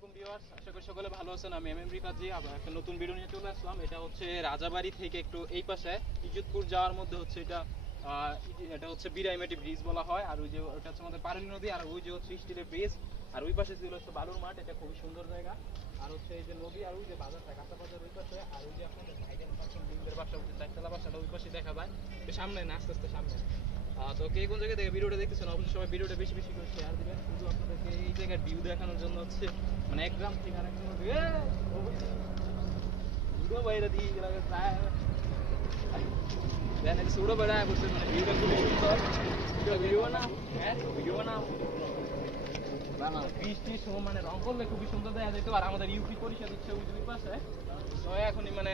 আলাইকুম ভিউয়ার্স আশা করি সকলে ভালো আছেন। আমি এমএম রিফাজি আবার একটা নতুন ভিডিও নিয়ে চলে আসলাম। এটা হচ্ছে রাজাবাড়ি থেকে একটু এই পাশে, ইজতপুর যাওয়ার মধ্যে হচ্ছে এটা এটা হচ্ছে বিরাইমাটি ব্রিজ বলা হয়। আর ওই যে ওটা হচ্ছে আমাদের পারুলি নদী, আর ওই যে হচ্ছে স্টিলের ব্রিজ আর ওই পাশে ছিল হচ্ছে বালুর মাঠ। এটা খুবই সুন্দর জায়গা। আর হচ্ছে এই যে নদী, আর ওই যে বাজারটা কাঁচা বাজার ওই পাশে। আর ওই যে আপনাদের ভাইজান পার্সন বিল্ডের বাসা ওই চারতলা বাসাটা ওই পাশে দেখা যায়। সামনে না, আস্তে আস্তে সামনে। তো কে কোন জায়গা থেকে ভিডিওটা দেখতেছেন? অবশ্যই সবাই ভিডিওটা বেশি বেশি করে শেয়ার দিবেন। শুধু আপনাদেরকে এই জায়গার ভিউ দেখানোর জন্য হচ্ছে মানে এক গ্রাম থেকে আরেক গ্রাম ভিডিও বাইরে দিয়ে প্রায়। দেন এটা সুড়ো বেড়া করছে মানে ভিউটা খুবই ভিডিও না হ্যাঁ ভিডিও না মানে রং করলে খুবই সুন্দর দেখা যেত আর আমাদের ইউপি পরিষদ হচ্ছে দুই পাশে। তো এখনই মানে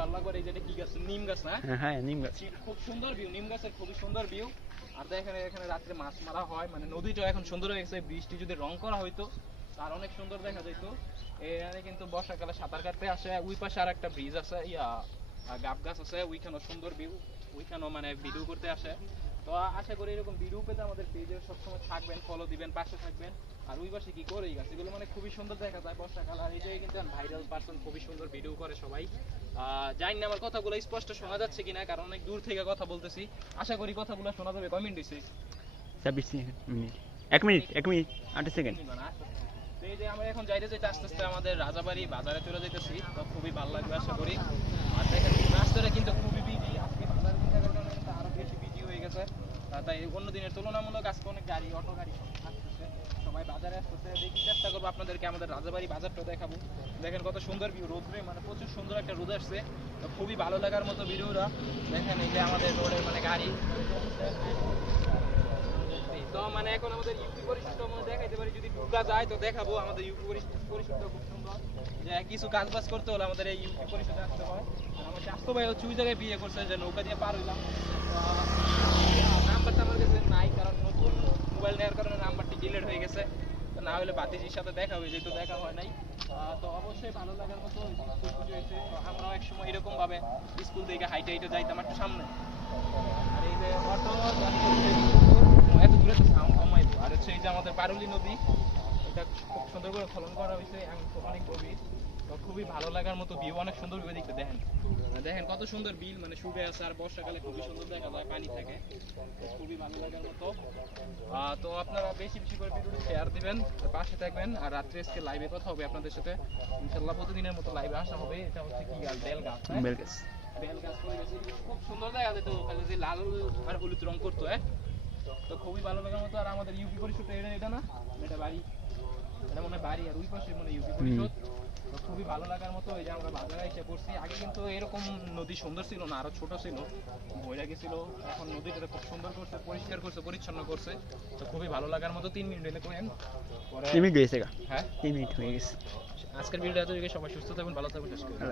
ভালো লাগবে এই যে কি গাছ? নিম গাছ না? হ্যাঁ হ্যাঁ নিম গাছ। খুব সুন্দর ভিউ নিম গাছের খুবই সুন্দর ভিউ আর দেখেন এখানে রাত্রে মাছ মারা হয় মানে নদীটা এখন সুন্দর হয়ে গেছে বৃষ্টি যদি রং করা হইতো আর অনেক সুন্দর দেখা যেত এখানে কিন্তু বর্ষাকালে সাঁতার কাটতে আসে ওই পাশে আর একটা ব্রিজ আছে ইয়া গাব গাছ আছে ওইখানেও সুন্দর ভিউ ওইখানেও মানে ভিডিও করতে আসে। তো আশা করি এরকম ভিডিও পেতে আমাদের পেজে সবসময় থাকবেন ফলো দিবেন পাশে থাকবেন। আর ওই পাশে কি করে এই গাছ? এগুলো মানে খুবই সুন্দর দেখা যায় বর্ষাকাল আর এই জায়গায় কিন্তু ভাইরাল পার্সন খুবই সুন্দর ভিডিও করে সবাই। জানি না আমার কথাগুলো স্পষ্ট শোনা যাচ্ছে কিনা কারণ অনেক দূর থেকে কথা বলতেছি। আশা করি কথাগুলো শোনা যাবে। কয় মিনিট হয়েছে ছাব্বিশ মিনিট। এক মিনিট এক মিনিট আঠাশ সেকেন্ড এই যে আমরা এখন যাইতে যাইতে আস্তে আস্তে আমাদের রাজাবাড়ি বাজারে চলে যেতেছি তো খুবই ভালো লাগবে আশা করি আর দেখেন রাস্তাটা কিন্তু খুবই বিজি আজকে বাজারে থাকার কারণে কিন্তু আরও বেশি বিজি হয়ে গেছে আর তাই অন্য দিনের তুলনামূলক আজকে অনেক গাড়ি, অটো গাড়ি আসতেছে সবাই বাজারে আসতেছে, দেখি চেষ্টা করব আপনাদেরকে আমাদের রাজাবাড়ি বাজারটা দেখাবো। দেখেন কত সুন্দর ভিউ রোদ্রে মানে প্রচুর সুন্দর একটা রোদ আসছে। খুবই ভালো লাগার মতো ভিডিওটা। দেখেন এই যে আমাদের রোডের মানে গাড়ি। তো মানে এখন আমাদের ইউপি পরিষদটা মনে দেখাইতে পারি। যদি ঢুকা যায় তো দেখাবো। আমাদের ইউপি পরিষদটা খুব সুন্দর। যে কিছু কাজ বাজ করতে হলে আমাদের এই ইউপি পরিষদে আসতে হয়। আমার স্বাস্থ্য ভাই হচ্ছে ওই জায়গায় বিয়ে করছে, যে নৌকা দিয়ে পার হইলাম নাম্বারটা আমার কাছে নাই কারণ নতুন মোবাইল নেওয়ার কারণে ডিলিট হয়ে গেছে। তো না হলে বাতিজির সাথে দেখা হয়ে যেত দেখা হয় নাই। তো অবশ্যই ভালো লাগার মতো হয়েছে। আমরাও এক সময় এরকম ভাবে স্কুল থেকে হাইটে হাইটে যাইতাম একটু সামনে। এত দূরে তো সাউন্ড কমাই তো। আর হচ্ছে এই যে আমাদের পারুলি নদী, এটা খুব সুন্দর করে খনন করা হয়েছে অনেক গভীর। খুবই ভালো লাগার মতো ভিউ অনেক সুন্দর ভিউ দেখতে দেখেন। দেখেন কত সুন্দর বিল মানে শুকে আছে আর বর্ষাকালে খুবই সুন্দর দেখা যায় পানি থাকে। খুবই ভালো লাগার মতো। তো আপনারা বেশি বেশি করে ভিডিওটি শেয়ার দিবেন পাশে থাকবেন আর রাত্রে আজকে লাইভে কথা হবে আপনাদের সাথে। ইনশাল্লাহ প্রতিদিনের মতো লাইভে আসা হবে এটা হচ্ছে কি গাছ বেল গাছ হ্যাঁ? বেল গাছ। বেল গাছ খুব সুন্দর দেখা যেত ওখানে যে লাল আর হলুদ রং করতো হ্যাঁ? তো খুবই ভালো লাগার মতো আর আমাদের ইউপি পরিষদ এটা এটা না? এটা বাড়ি। এটা মনে হয় বাড়ি আর ওই পাশে মানে ইউপি পরিষদ। তো খুবই ভালো লাগার মতো এই যে আমরা বাজারে এসে পড়ছি। আগে কিন্তু এরকম নদী সুন্দর ছিল না আরও ছোট ছিল। বইরা গেছিল এখন নদীটা খুব সুন্দর করছে পরিষ্কার করছে পরিচ্ছন্ন করছে। তো খুবই ভালো লাগার মতো তিন মিনিট এলে করেন পরে তিন মিনিট হয়ে গেছে হ্যাঁ? তিন মিনিট হয়ে গেছে। আজকের ভিডিওটা এত সবাই সুস্থ থাকবেন ভালো থাকবেন।